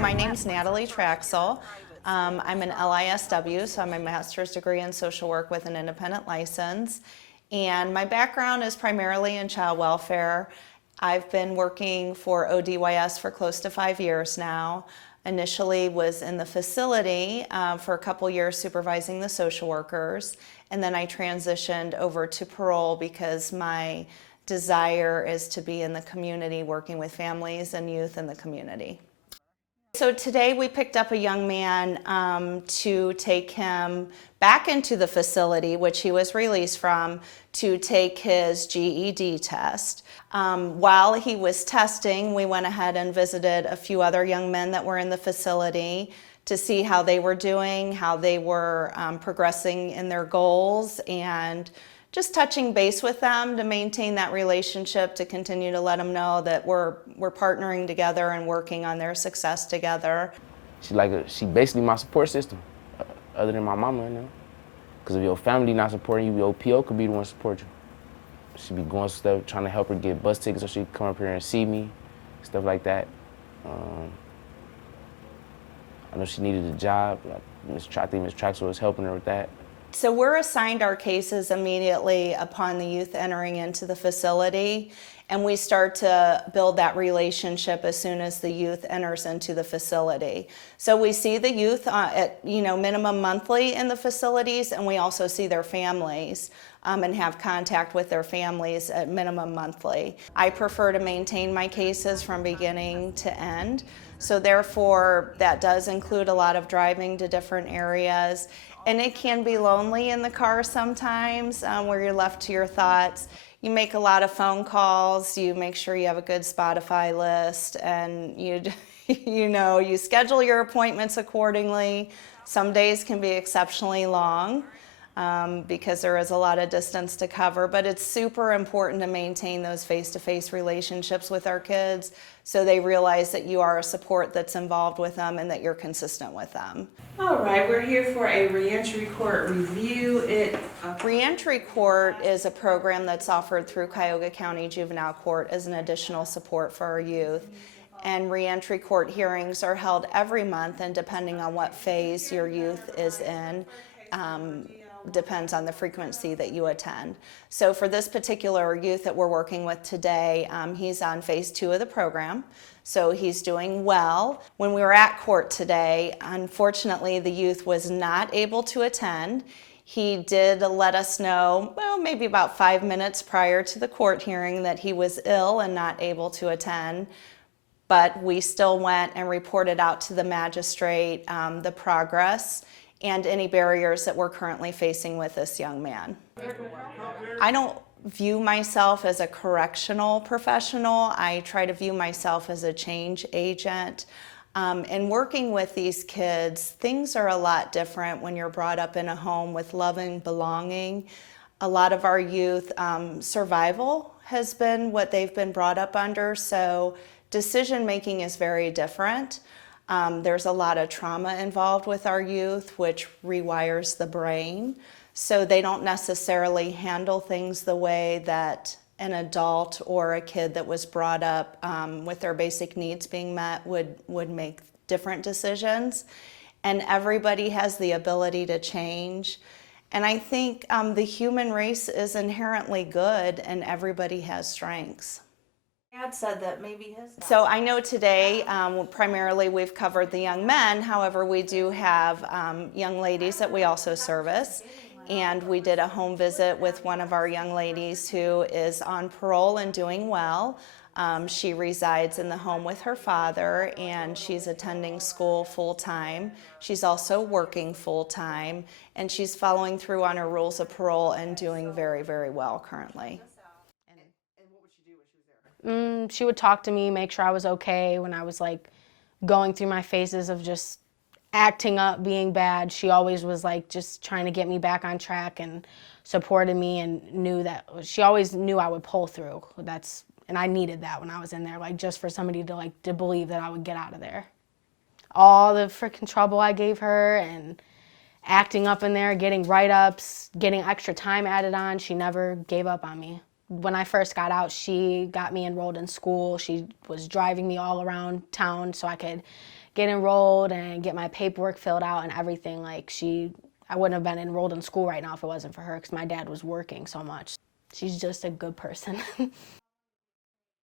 My name's Natalie Traxel. I'm an LISW, so I'm a master's degree in social work with an independent license. And my background is primarily in child welfare. I've been working for ODYS for close to 5 years now. Initially was in the facility for a couple years supervising the social workers, and then I transitioned over to parole because my desire is to be in the community working with families and youth in the community. So today we picked up a young man to take him back into the facility, which he was released from, to take his GED test. While he was testing, we went ahead and visited a few other young men that were in the facility to see how they were doing, how they were progressing in their goals, and just touching base with them to maintain that relationship, to continue to let them know that we're partnering together and working on their success together. She basically my support system, other than my mama, you know. Because if your family not supporting you, your PO could be the one to support you. She be going stuff, trying to help her get bus tickets so she could come up here and see me, stuff like that. I know she needed a job. I think Ms. Traxel was helping her with that. So we're assigned our cases immediately upon the youth entering into the facility, and we start to build that relationship as soon as the youth enters into the facility. So we see the youth at minimum monthly in the facilities, and we also see their families and have contact with their families at minimum monthly. I prefer to maintain my cases from beginning to end, so therefore that does include a lot of driving to different areas. And it can be lonely in the car sometimes, where you're left to your thoughts. You make a lot of phone calls, you make sure you have a good Spotify list, and you schedule your appointments accordingly. Some days can be exceptionally long because there is a lot of distance to cover, but it's super important to maintain those face-to-face relationships with our kids so they realize that you are a support that's involved with them and that you're consistent with them. All right, we're here for a reentry court review. Reentry court is a program that's offered through Cuyahoga County Juvenile Court as an additional support for our youth. And reentry court hearings are held every month, and depending on what phase your youth is in, depends on the frequency that you attend. So for this particular youth that we're working with today, he's on phase 2 of the program. So he's doing well. When we were at court today, unfortunately, the youth was not able to attend. He did let us know, well, maybe about 5 minutes prior to the court hearing, that he was ill and not able to attend. But we still went and reported out to the magistrate the progress and any barriers that we're currently facing with this young man. I don't view myself as a correctional professional. I try to view myself as a change agent. And working with these kids, things are a lot different when you're brought up in a home with love and belonging. A lot of our youth, survival has been what they've been brought up under, so decision making is very different. There's a lot of trauma involved with our youth, which rewires the brain. So they don't necessarily handle things the way that an adult or a kid that was brought up with their basic needs being met would make different decisions. And everybody has the ability to change. And I think the human race is inherently good, and everybody has strengths. Dad said that maybe his dad. So I know today, primarily we've covered the young men. However, we do have young ladies that we also service. And we did a home visit with one of our young ladies who is on parole and doing well. She resides in the home with her father, and she's attending school full-time. She's also working full-time, and she's following through on her rules of parole and doing very, very well currently. She would talk to me, make sure I was okay when I was like going through my phases of just acting up, being bad. She always was like just trying to get me back on track and supported me, and she always knew I would pull through. And I needed that when I was in there, like just for somebody to believe that I would get out of there. All the freaking trouble I gave her and acting up in there, getting write-ups, getting extra time added on, she never gave up on me. When I first got out, she got me enrolled in school. She was driving me all around town so I could get enrolled and get my paperwork filled out and everything. Like I wouldn't have been enrolled in school right now if it wasn't for her because my dad was working so much. She's just a good person.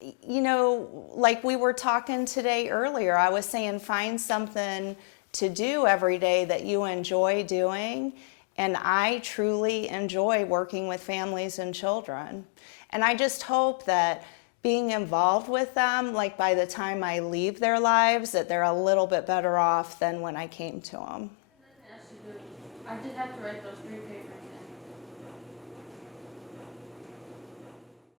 You know, like we were talking today earlier, I was saying find something to do every day that you enjoy doing. And I truly enjoy working with families and children. And I just hope that being involved with them, like by the time I leave their lives, that they're a little bit better off than when I came to them. I did have to write those 3